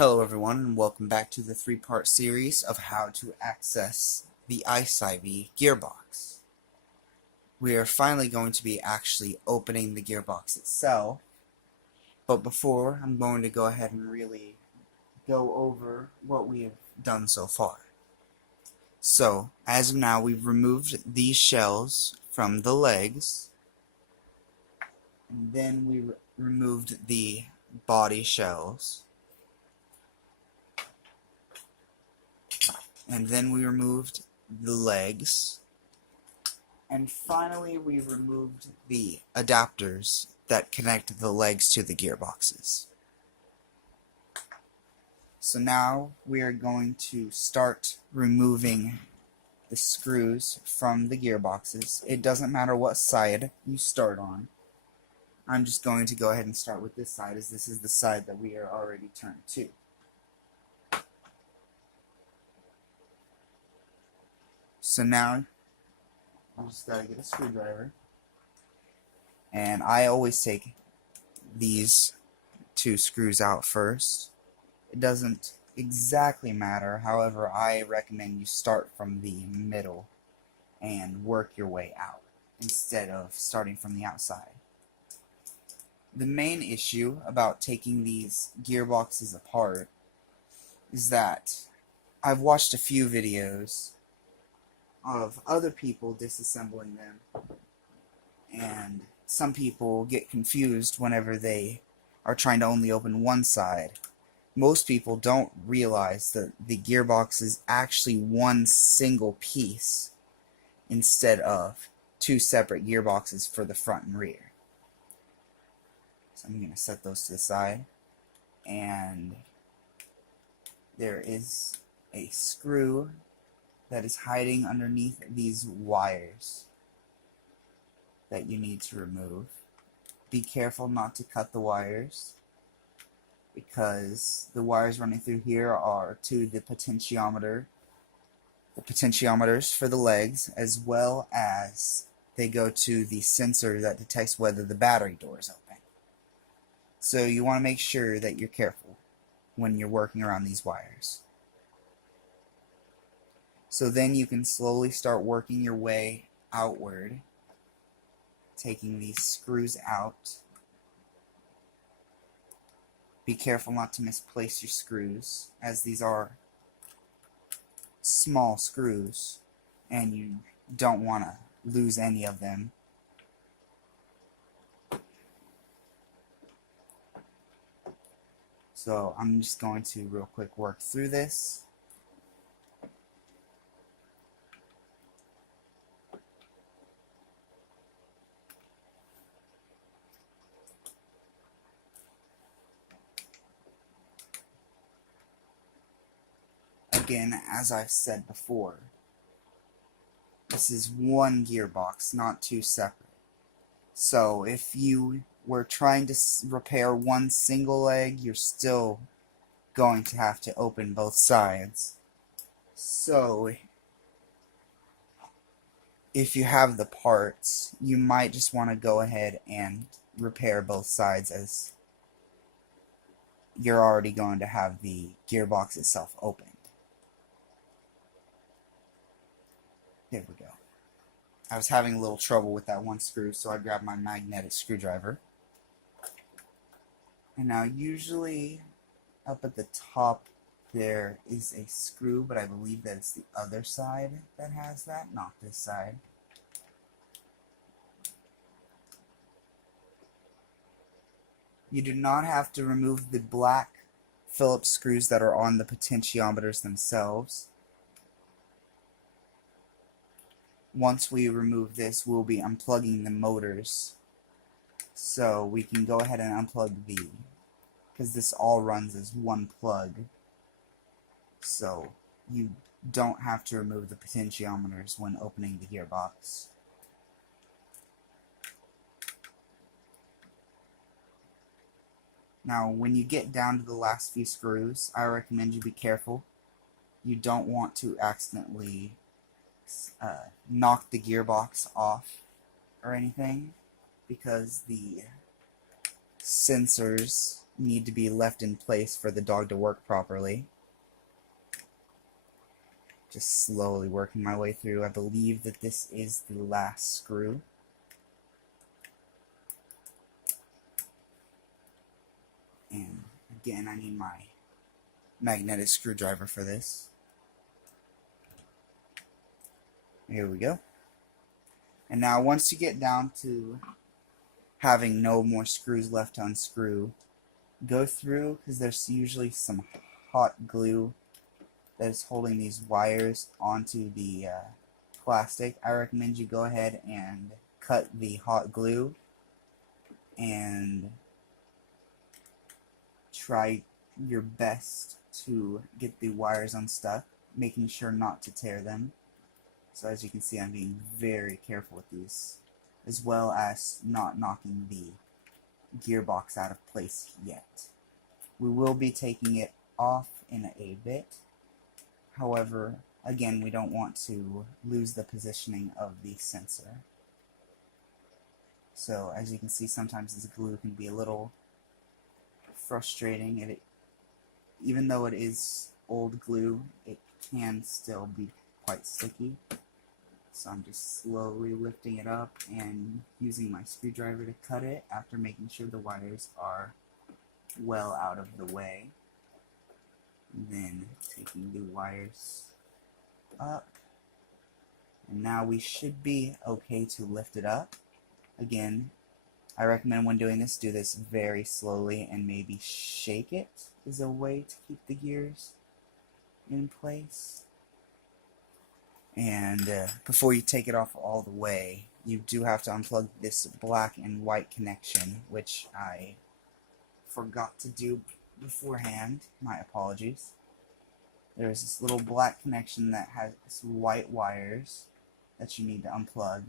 Hello everyone, and welcome back to the three-part series of how to access the I-Cybies Gearbox. We are finally going to be actually opening the Gearbox itself, but before, I'm going to go ahead and really go over what we have done so far. So, as of now, we've removed these shells from the legs, and then we removed the body shells. And then we removed the legs, and finally we removed the adapters that connect the legs to the gearboxes. So now we are going to start removing the screws from the gearboxes. It doesn't matter what side you start on. I'm just going to go ahead and start with this side, as this is the side that we are already turned to. So now I just gotta get a screwdriver, and I always take these two screws out first. It doesn't exactly matter, however, I recommend you start from the middle and work your way out instead of starting from the outside. The main issue about taking these gearboxes apart is that I've watched a few videos of other people disassembling them, and some people get confused whenever they are trying to only open one side. Most people don't realize that the gearbox is actually one single piece instead of two separate gearboxes for the front and rear. So I'm going to set those to the side, and there is a screw that is hiding underneath these wires that you need to remove. Be careful not to cut the wires, because the wires running through here are to the potentiometers for the legs, as well as they go to the sensor that detects whether the battery door is open. So you want to make sure that you're careful when you're working around these wires. So then you can slowly start working your way outward, taking these screws out. Be careful not to misplace your screws, as these are small screws and you don't want to lose any of them. So I'm just going to real quick work through this. Again, as I've said before, this is one gearbox, not two separate. So if you were trying to repair one single leg, you're still going to have to open both sides. So if you have the parts, you might just want to go ahead and repair both sides, as you're already going to have the gearbox itself opened. There we go. I was having a little trouble with that one screw, so I grabbed my magnetic screwdriver. And now usually up at the top there is a screw, but I believe that it's the other side that has that, not this side. You do not have to remove the black Phillips screws that are on the potentiometers themselves. Once we remove this, we'll be unplugging the motors. So we can go ahead and unplug because this all runs as one plug. So you don't have to remove the potentiometers when opening the gearbox. Now, when you get down to the last few screws, I recommend you be careful. You don't want to accidentally knock the gearbox off or anything, because the sensors need to be left in place for the dog to work properly. Just slowly working my way through. I believe that this is the last screw. And again, I need my magnetic screwdriver for this. Here we go. And now once you get down to having no more screws left to unscrew, go through, because there's usually some hot glue that is holding these wires onto the plastic. I recommend you go ahead and cut the hot glue and try your best to get the wires unstuck, making sure not to tear them. So as you can see, I'm being very careful with these, as well as not knocking the gearbox out of place yet. We will be taking it off in a bit. However, again, we don't want to lose the positioning of the sensor. So as you can see, sometimes this glue can be a little frustrating. Even though it is old glue, it can still be quite sticky. So I'm just slowly lifting it up and using my screwdriver to cut it after making sure the wires are well out of the way. And then taking the wires up. And now we should be okay to lift it up. Again, I recommend when doing this, do this very slowly and maybe shake it is a way to keep the gears in place. And before you take it off all the way, you do have to unplug this black and white connection, which I forgot to do beforehand. My apologies. There's this little black connection that has white wires that you need to unplug.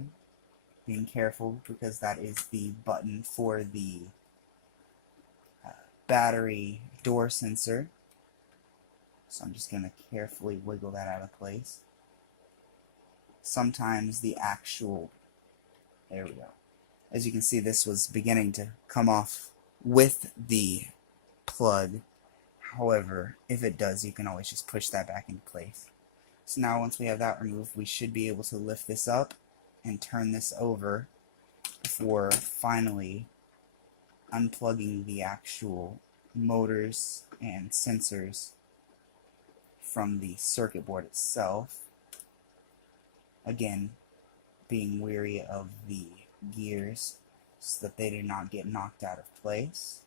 Being careful, because that is the button for the battery door sensor. So I'm just going to carefully wiggle that out of place. Sometimes the actual, there we go. As you can see, this was beginning to come off with the plug. However, if it does, you can always just push that back into place. So now once we have that removed, we should be able to lift this up and turn this over before finally unplugging the actual motors and sensors from the circuit board itself. Again, being wary of the gears so that they do not get knocked out of place.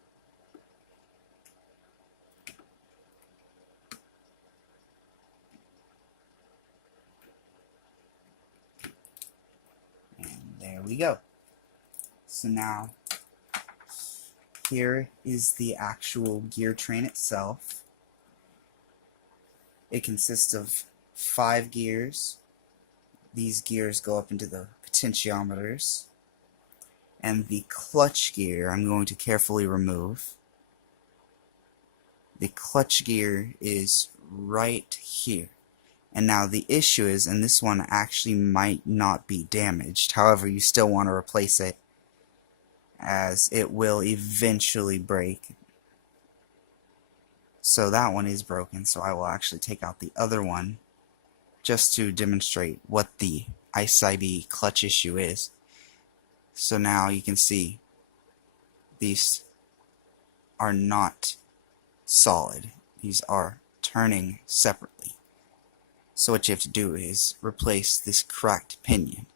And there we go. So now, here is the actual gear train itself. It consists of 5 gears. These gears go up into the potentiometers. And the clutch gear I'm going to carefully remove. The clutch gear is right here. And now the issue is, and this one actually might not be damaged, however you still want to replace it, as it will eventually break. So that one is broken, so I will actually take out the other one just to demonstrate what the I-Cybies clutch issue is. So now you can see these are not solid. These are turning separately. So what you have to do is replace this cracked pinion.